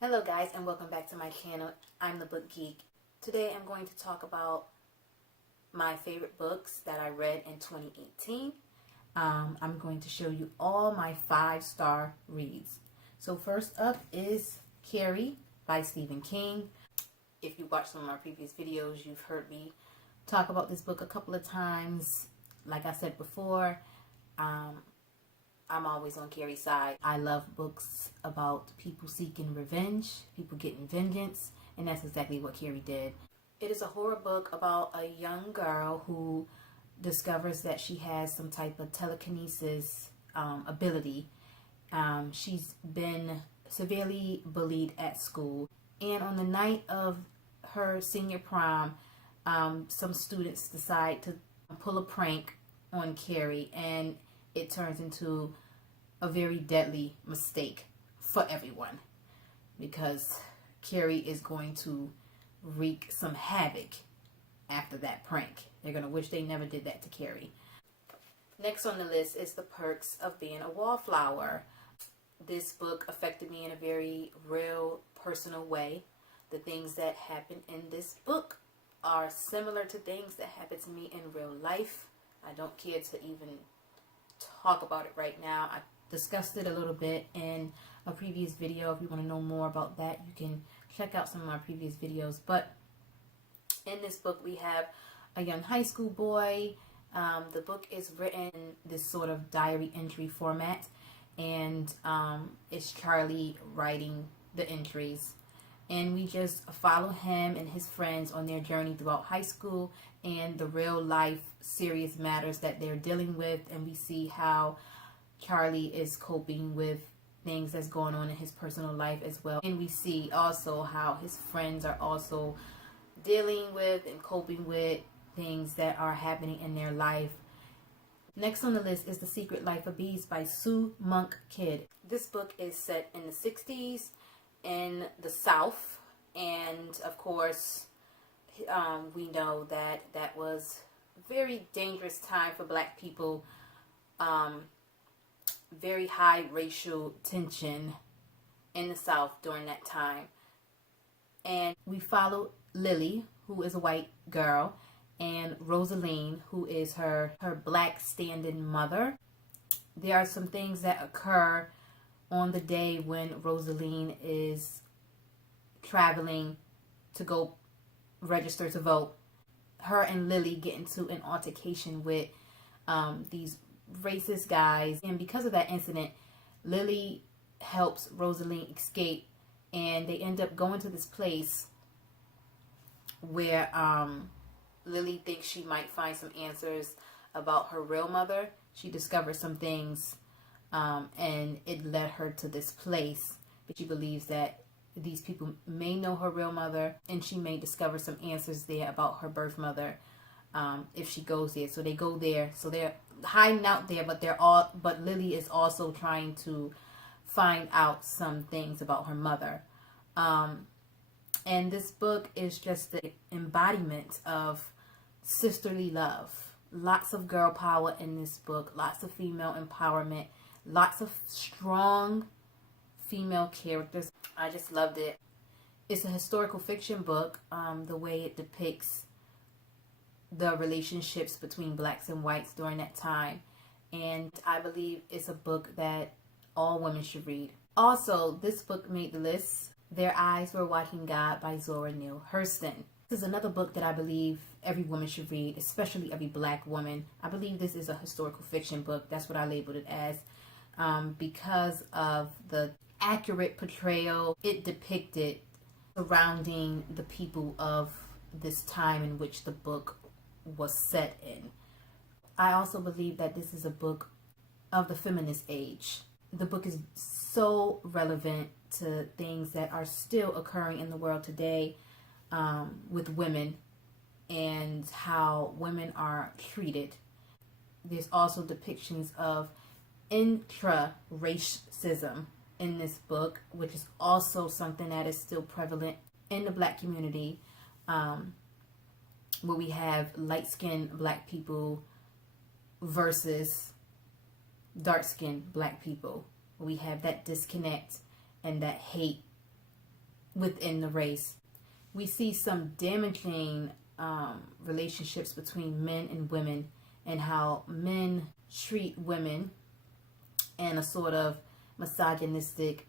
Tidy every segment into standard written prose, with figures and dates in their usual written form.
Hello guys, and welcome back to my channel. I'm the Book Geek. Today I'm going to talk about my favorite books that I read in 2018. I'm going to show you all my 5-star reads. So first up is Carrie by Stephen King. If you watched some of my previous videos, you've heard me talk about this book a couple of times. Like I said before, I'm always on Carrie's side. I love books about people seeking revenge, people getting vengeance, and that's exactly what Carrie did. It is a horror book about a young girl who discovers that she has some type of telekinesis ability. She's been severely bullied at school, and on the night of her senior prom, some students decide to pull a prank on Carrie, and it turns into a very deadly mistake for everyone because Carrie is going to wreak some havoc after that prank. They're going to wish they never did that to Carrie. Next on the list is The Perks of Being a Wallflower. This book affected me in a very real, personal way. The things that happen in this book are similar to things that happen to me in real life. I don't care to even talk about it right now. I discussed it a little bit in a previous video. If you want to know more about that, you can check out some of my previous videos. But in this book, we have a young high school boy. The book is written in this sort of diary entry format, and it's Charlie writing the entries. And we just follow him and his friends on their journey throughout high school and the real life serious matters that they're dealing with. And we see how Charlie is coping with things that's going on in his personal life as well. And we see also how his friends are also dealing with and coping with things that are happening in their life. Next on the list is The Secret Life of Bees by Sue Monk Kidd. This book is set in the 60s in the South, and of course we know that that was a very dangerous time for Black people. Very high racial tension in the South during that time. And we follow Lily, who is a white girl, and Rosaline, who is her Black stand-in mother. There are some things that occur on the day when Rosaline is traveling to go register to vote. Her and Lily get into an altercation with these racist guys, and because of that incident, Lily helps Rosaline escape, and they end up going to this place where Lily thinks she might find some answers about her real mother. She discovers some things, and it led her to this place. But she believes that these people may know her real mother, and she may discover some answers there about her birth mother if she goes there. So they go there. So they're hiding out there, but Lily is also trying to find out some things about her mother. And this book is just the embodiment of sisterly love. Lots of girl power in this book, lots of female empowerment, lots of strong female characters. I just loved it. It's a historical fiction book, the way it depicts the relationships between blacks and whites during that time. And I believe it's a book that all women should read. Also, this book made the list, Their Eyes Were Watching God by Zora Neale Hurston. This is another book that I believe every woman should read, especially every Black woman. I believe this is a historical fiction book. That's what I labeled it as, because of the accurate portrayal it depicted surrounding the people of this time in which the book was set in. I also believe that this is a book of the feminist age. The book is so relevant to things that are still occurring in the world today, with women and how women are treated. There's also depictions of intra-racism in this book, which is also something that is still prevalent in the Black community, where we have light-skinned Black people versus dark-skinned Black people. We have that disconnect and that hate within the race. We see some damaging relationships between men and women, and how men treat women in a sort of misogynistic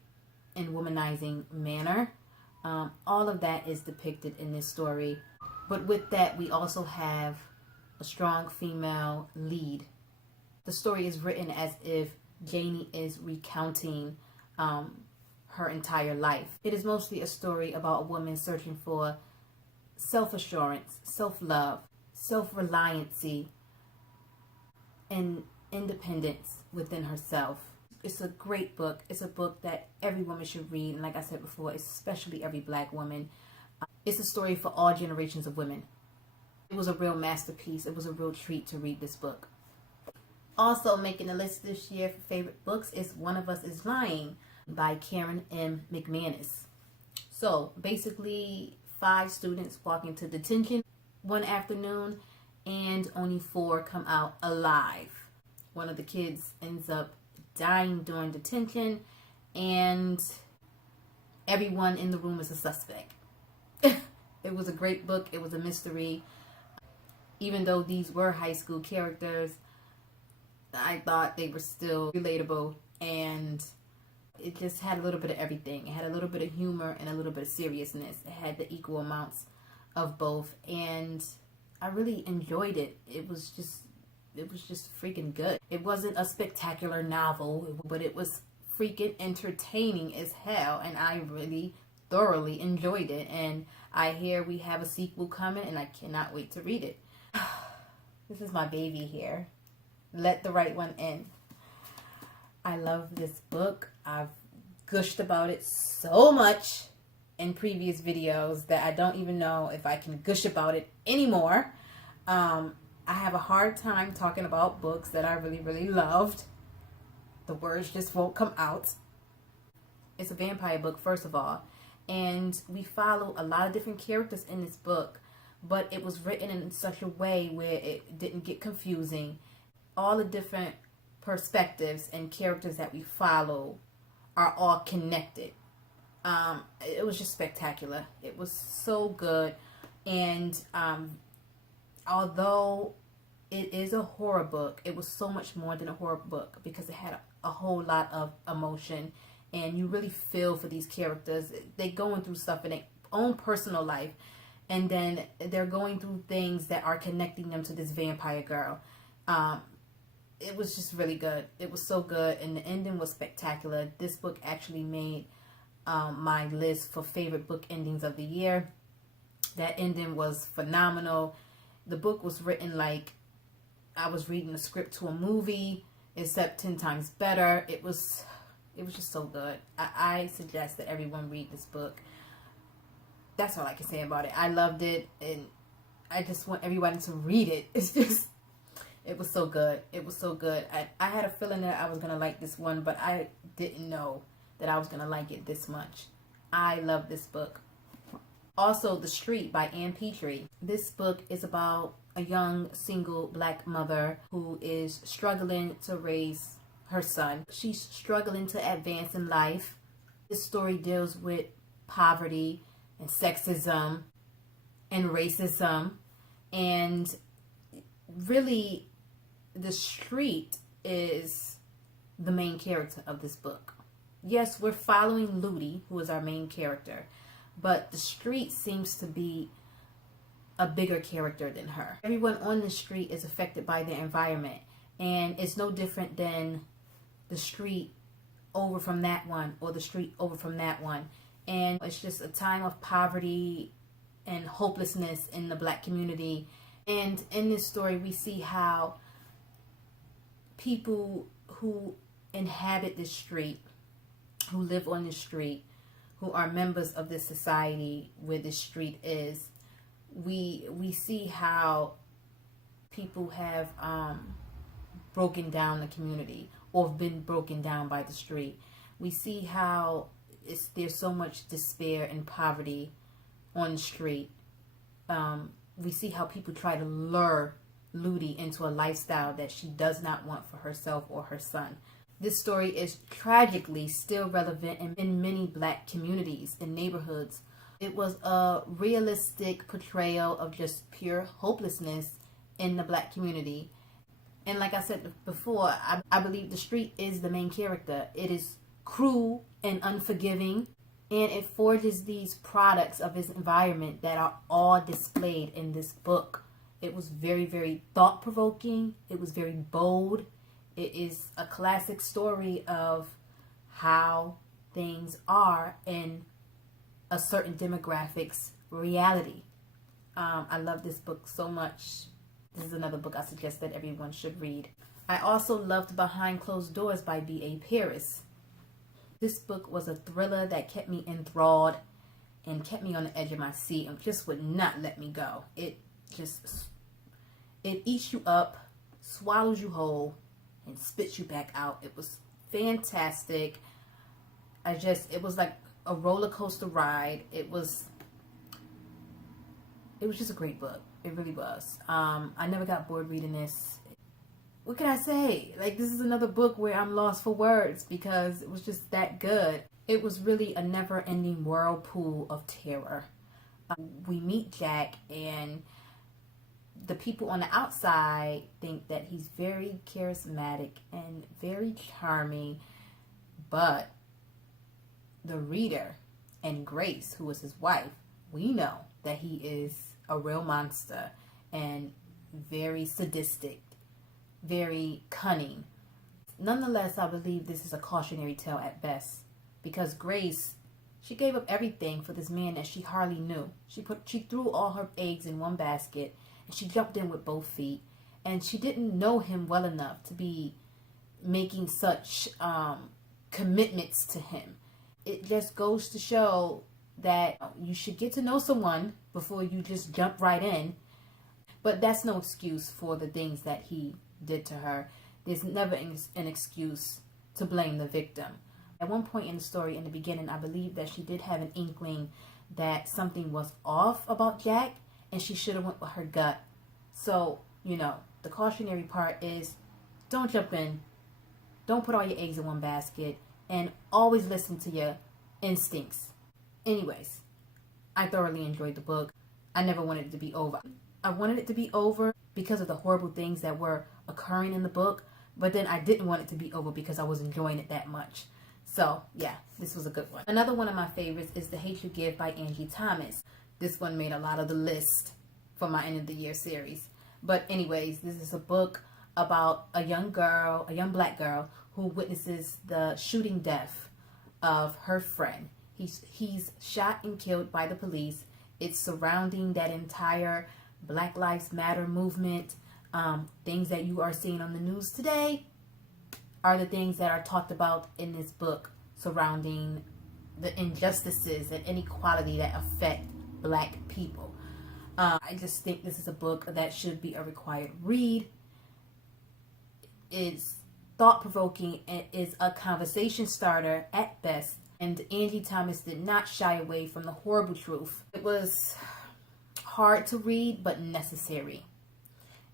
and womanizing manner. All of that is depicted in this story. But with that, we also have a strong female lead. The story is written as if Janie is recounting her entire life. It is mostly a story about a woman searching for self-assurance, self-love, self-reliancy, and independence within herself. It's a great book. It's a book that every woman should read, and like I said before, especially every Black woman. It's a story for all generations of women. It was a real masterpiece. It was a real treat to read this book. Also making the list this year for favorite books is One of Us is Lying by Karen M. McManus. So basically, 5 students walk into detention one afternoon and only 4 come out alive. One of the kids ends up dying during detention, and everyone in the room is a suspect. It was a great book. It was a mystery. Even though these were high school characters, I thought they were still relatable, and it just had a little bit of everything. It had a little bit of humor and a little bit of seriousness. It had the equal amounts of both, and I really enjoyed it. It was just freaking good. It wasn't a spectacular novel, but it was freaking entertaining as hell, and I really thoroughly enjoyed it. And I hear we have a sequel coming, and I cannot wait to read it. This is my baby here. Let the Right One In. I love this book. I've gushed about it so much in previous videos that I don't even know if I can gush about it anymore. I have a hard time talking about books that I really, really loved. The words just won't come out. It's a vampire book, first of all. And we follow a lot of different characters in this book, but it was written in such a way where it didn't get confusing. All the different perspectives and characters that we follow are all connected. It was just spectacular. It was so good. And although it is a horror book, it was so much more than a horror book, because it had a whole lot of emotion, and you really feel for these characters. They're going through stuff in their own personal life, and then they're going through things that are connecting them to this vampire girl. It was just really good. It was so good, and the ending was spectacular. This book actually made my list for favorite book endings of the year. That ending was phenomenal. The book was written like I was reading a script to a movie, except 10 times better. It was just so good. I suggest that everyone read this book. That's all I can say about it. I loved it, and I just want everyone to read it. It was so good. It was so good. I had a feeling that I was going to like this one, but I didn't know that I was going to like it this much. I love this book. Also, The Street by Ann Petrie. This book is about a young single Black mother who is struggling to raise her son. She's struggling to advance in life. This story deals with poverty and sexism and racism, and really the street is the main character of this book. Yes, we're following Ludi, who is our main character, but the street seems to be a bigger character than her. Everyone on the street is affected by their environment, and it's no different than the street over from that one or the street over from that one. And it's just a time of poverty and hopelessness in the Black community. And in this story, we see how people who inhabit this street, who live on the street, who are members of this society where this street is, we see how people have broken down the community or been broken down by the street. We see how there's so much despair and poverty on the street. We see how people try to lure Ludi into a lifestyle that she does not want for herself or her son. This story is tragically still relevant in many Black communities and neighborhoods. It was a realistic portrayal of just pure hopelessness in the Black community. And like I said before, I believe the street is the main character. It is cruel and unforgiving, and it forges these products of his environment that are all displayed in this book. It was very, very thought-provoking. It was very bold. It is a classic story of how things are in a certain demographics reality. I love this book so much. This is another book I suggest that everyone should read. I also loved Behind Closed Doors by B.A. Paris. This book was a thriller that kept me enthralled and kept me on the edge of my seat and just would not let me go. It eats you up, swallows you whole, and spits you back out. It was fantastic. It was like a roller coaster ride. It was just a great book. It really was. I never got bored reading this. What can I say? Like, this is another book where I'm lost for words because it was just that good. It was really a never-ending whirlpool of terror. We meet Jack, and the people on the outside think that he's very charismatic and very charming, but the reader and Grace, who was his wife, we know that he is a real monster and very sadistic, very cunning. Nonetheless, I believe this is a cautionary tale at best, because Grace, she gave up everything for this man that she hardly knew. She threw all her eggs in one basket, and she jumped in with both feet, and she didn't know him well enough to be making such commitments to him. It just goes to show that you should get to know someone before you just jump right in. But that's no excuse for the things that he did to her. There's never an excuse to blame the victim. At one point in the story, in the beginning, I believe that she did have an inkling that something was off about Jack, and she should have went with her gut. So, the cautionary part is don't jump in. Don't put all your eggs in one basket, and always listen to your instincts. Anyways, I thoroughly enjoyed the book. I never wanted it to be over. I wanted it to be over because of the horrible things that were occurring in the book, but then I didn't want it to be over because I was enjoying it that much. So, yeah, this was a good one. Another one of my favorites is The Hate You Give by Angie Thomas. This one made a lot of the list for my end of the year series. But anyways, this is a book about a young Black girl who witnesses the shooting death of her friend. He's shot and killed by the police. It's surrounding that entire Black Lives Matter movement. Things that you are seeing on the news today are the things that are talked about in this book surrounding the injustices and inequality that affect Black people. I just think this is a book that should be a required read. It's thought-provoking and is a conversation starter at best. And Angie Thomas did not shy away from the horrible truth. It was hard to read, but necessary.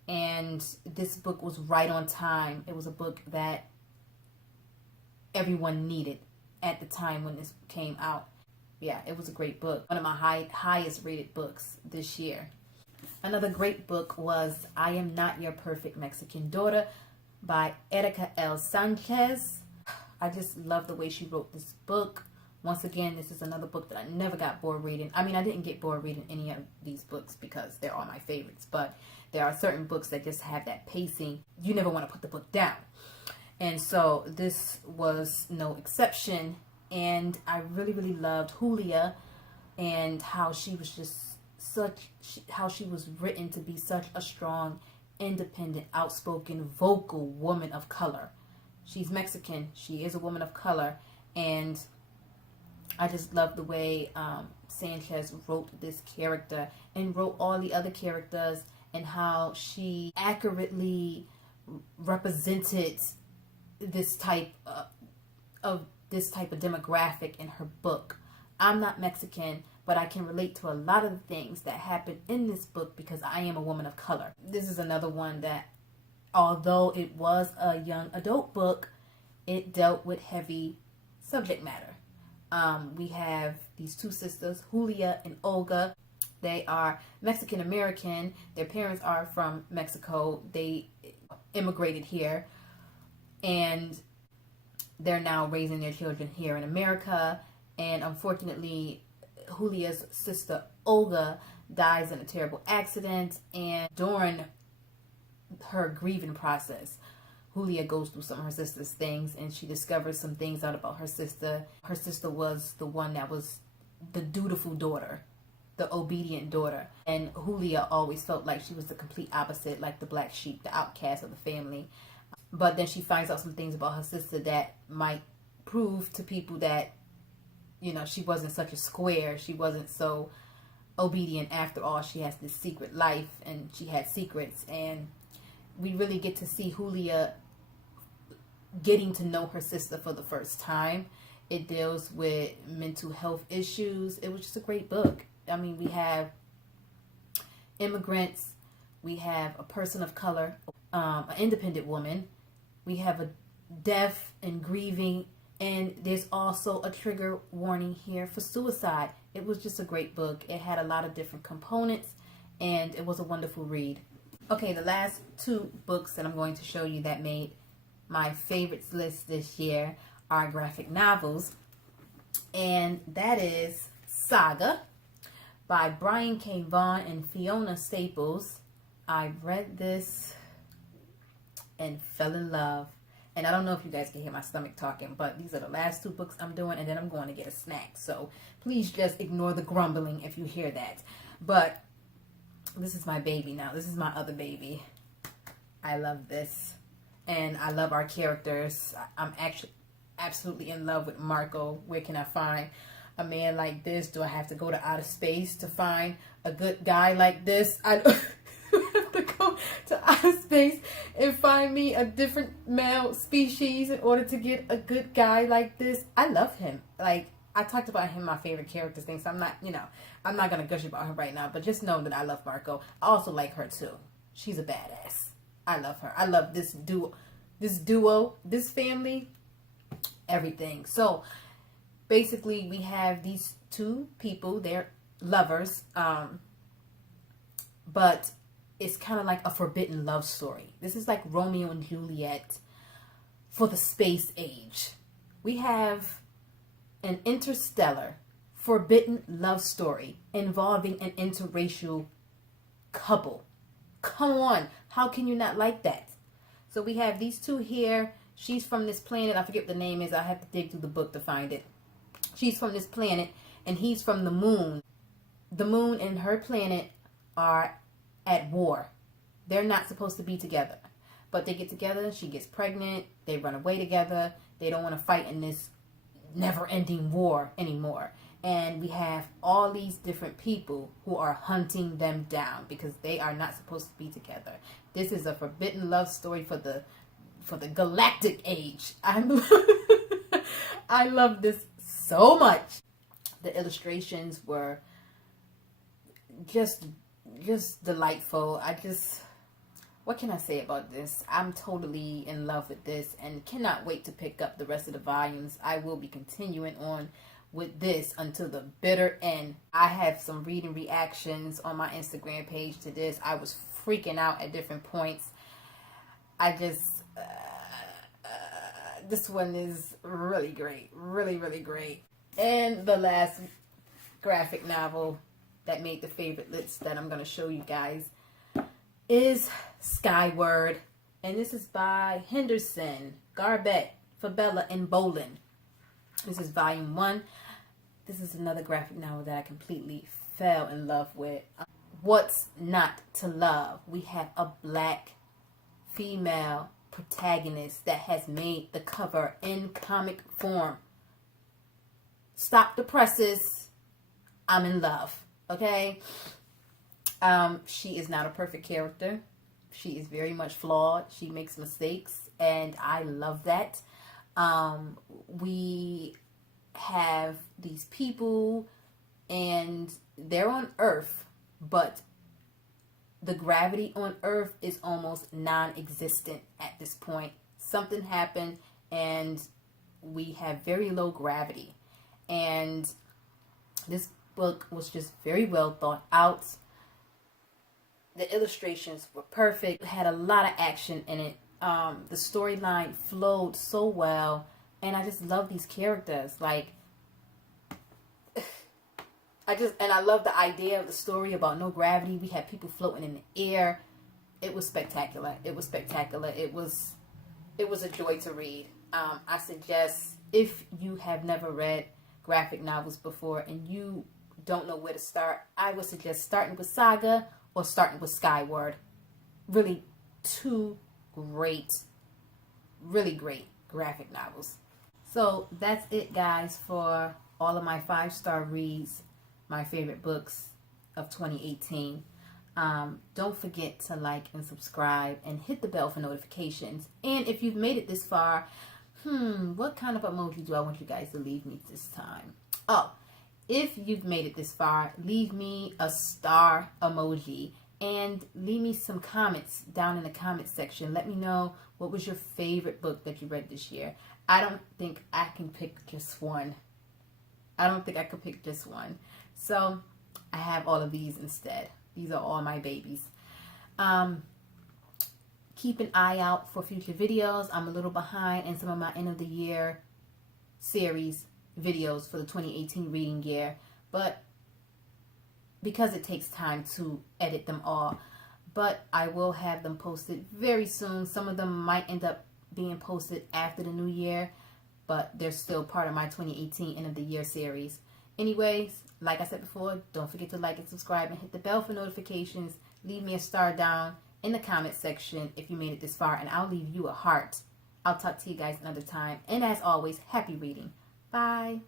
And this book was right on time. It was a book that everyone needed at the time when this came out. Yeah, it was a great book. One of my highest rated books this year. Another great book was I Am Not Your Perfect Mexican Daughter by Erica L. Sanchez. I just love the way she wrote this book. Once again, this is another book that I never got bored reading. I mean, I didn't get bored reading any of these books because they're all my favorites. But there are certain books that just have that pacing. You never want to put the book down. And so this was no exception. And I really, really loved Julia and how she was just how she was written to be such a strong, independent, outspoken, vocal woman of color. She's Mexican. She is a woman of color. And I just love the way Sanchez wrote this character and wrote all the other characters and how she accurately represented this type of demographic in her book. I'm not Mexican, but I can relate to a lot of the things that happen in this book because I am a woman of color. This is another one that, although it was a young adult book, it dealt with heavy subject matter. We have these two sisters, Julia and Olga. They are Mexican American. Their parents are from Mexico. They immigrated here, and they're now raising their children here in America. And unfortunately, Julia's sister Olga dies in a terrible accident, and during her grieving process, Julia goes through some of her sister's things, and she discovers some things out about her sister. Her sister was the one that was the dutiful daughter, the obedient daughter, and Julia always felt like she was the complete opposite, like the black sheep, the outcast of the family. But then she finds out some things about her sister that might prove to people that, you know, she wasn't such a square. She wasn't so obedient after all. She has this secret life, and she had secrets, and we really get to see Julia getting to know her sister for the first time. It deals with mental health issues. It was just a great book. I mean, we have immigrants, we have a person of color, an independent woman, we have a deaf and grieving, and there's also a trigger warning here for suicide. It was just a great book. It had a lot of different components, and it was a wonderful read. Okay, the last two books that I'm going to show you that made my favorites list this year are graphic novels, and that is Saga by Brian K. Vaughan and Fiona Staples. I read this and fell in love. And I don't know if you guys can hear my stomach talking, but these are the last two books I'm doing, and then I'm going to get a snack. So please just ignore the grumbling if you hear that. But this is my baby now. This is my other baby. I love this. And I love our characters. I'm actually absolutely in love with Marco. Where can I find a man like this? Do I have to go to outer space to find a good guy like this? I have to go to outer space and find me a different male species in order to get a good guy like this. I love him. Like, I talked about him, my favorite characters thing, so I'm not, I'm not going to gush about her right now, but just know that I love Marco. I also like her too. She's a badass. I love her. I love this duo, this family, everything. So basically we have these two people, they're lovers, but it's kind of like a forbidden love story. This is like Romeo and Juliet for the space age. We have an interstellar forbidden love story involving an interracial couple. Come on, how can you not like that? So we have these two here. She's from this planet. I forget what the name is. I have to dig through the book to find it. She's from this planet, and he's from the moon. The moon and her planet are at war. They're not supposed to be together, but they get together. She gets pregnant. They run away together. They don't want to fight in this never-ending war anymore. And we have all these different people who are hunting them down because they are not supposed to be together. This is a forbidden love story for the galactic age. I love this so much. The illustrations were just delightful. What can I say about this? I'm totally in love with this and cannot wait to pick up the rest of the volumes. I will be continuing on with this until the bitter end. I have some reading reactions on my Instagram page to this. I was freaking out at different points. This one is really great. Really, really great. And the last graphic novel that made the favorite list that I'm going to show you guys is Skyward. And this is by Henderson, Garbett, Fabella, and Bolin. This is volume 1. This is another graphic novel that I completely fell in love with. What's Not to Love? We have a black female protagonist that has made the cover in comic form. Stop the presses. I'm in love. Okay? She is not a perfect character. She is very much flawed. She makes mistakes, and I love that. We have these people, and they're on Earth, but the gravity on Earth is almost non-existent at this point. Something happened, and we have very low gravity. And this book was just very well thought out. The illustrations were perfect. It had a lot of action in it. The storyline flowed so well, and I just love these characters. Like, I love the idea of the story about no gravity. We had people floating in the air. It was spectacular. It was spectacular. It was a joy to read. I suggest, if you have never read graphic novels before and you don't know where to start, I would suggest starting with Saga or starting with Skyward. Really, two really great graphic novels. So that's it, guys, for all of my 5-star reads, my favorite books of 2018. Don't forget to like and subscribe and hit the bell for notifications. And if you've made it this far, what kind of emoji do I want you guys to leave me this time? Oh, if you've made it this far, leave me a star emoji and leave me some comments down in the comment section. Let me know what was your favorite book that you read this year. I don't think I can pick just one. I don't think I could pick just one. So I have all of these instead. These are all my babies. Keep an eye out for future videos. I'm a little behind in some of my end of the year series videos for the 2018 reading year, but because it takes time to edit them all, but I will have them posted very soon. Some of them might end up being posted after the new year, but they're still part of my 2018 end of the year series. Anyways, like I said before, don't forget to like and subscribe and hit the bell for notifications. Leave me a star down in the comment section if you made it this far, and I'll leave you a heart. I'll talk to you guys another time. And as always, happy reading. Bye.